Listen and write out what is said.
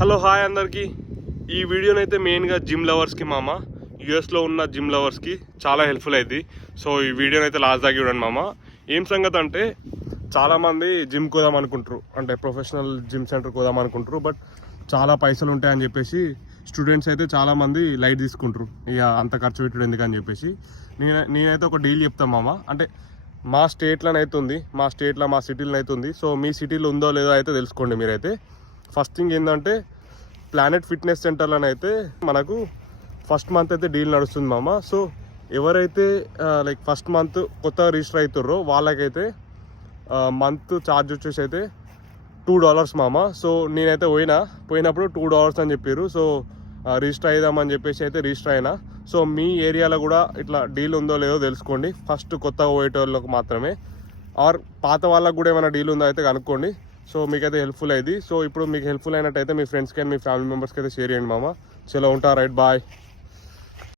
Hello hi అందరికీ. ఈ వీడియోనైతే మెయిన్గా జిమ్ లవర్స్కి మామ, యూఎస్లో ఉన్న జిమ్ లవర్స్కి చాలా హెల్ప్ఫుల్ అయింది. సో ఈ వీడియోనైతే లాస్ట్ దాకా చూడండి మామ. ఏం సంగతి అంటే చాలామంది జిమ్కి పోదాం అనుకుంటారు, అంటే ప్రొఫెషనల్ జిమ్ సెంటర్కి పోదాం అనుకుంటారు. బట్ చాలా పైసలు ఉంటాయని చెప్పేసి స్టూడెంట్స్ అయితే చాలామంది లైట్ తీసుకుంటారు, ఇక అంత ఖర్చు పెట్టడం ఎందుకని చెప్పేసి. నేనైతే ఒక డీల్ చెప్తాను మామ. అంటే మా స్టేట్లోనైతే ఉంది, మా సిటీలో అయితే ఉంది. సో మీ సిటీలో ఉందో లేదో అయితే తెలుసుకోండి మీరైతే. ఫస్ట్ థింగ్ ఏంటంటే ప్లానెట్ ఫిట్నెస్ సెంటర్లోనైతే మనకు ఫస్ట్ మంత్ అయితే డీల్ నడుస్తుంది మామ. సో ఎవరైతే లైక్ ఫస్ట్ మంత్ కొత్తగా రిజిస్టర్ అవుతారో వాళ్ళకైతే మంత్ ఛార్జ్ వచ్చేసి అయితే $2 మామ. సో నేనైతే పోయినప్పుడు $2 అని చెప్పారు. సో రిజిస్టర్ అయిదామని చెప్పేసి అయితే రిజిస్టర్ అయినా. సో మీ ఏరియాలో కూడా ఇట్లా డీల్ ఉందో లేదో తెలుసుకోండి, ఫస్ట్ కొత్తగా పోయేటోళ్ళకి మాత్రమే. ఆర్ పాత వాళ్ళకు కూడా ఏమైనా డీల్ ఉందో అయితే కనుక్కోండి. సో మీకైతే హెల్ప్ఫుల్ అయింది. సో ఇప్పుడు మీకు హెల్ప్ఫుల్ అయినట్టయితే మీ ఫ్రెండ్స్కి అండ్ మీ ఫ్యామిలీ మెంబర్స్కి అయితే షేర్ చేయండి మామ. చలో ఉంటా, రైట్, బాయ్.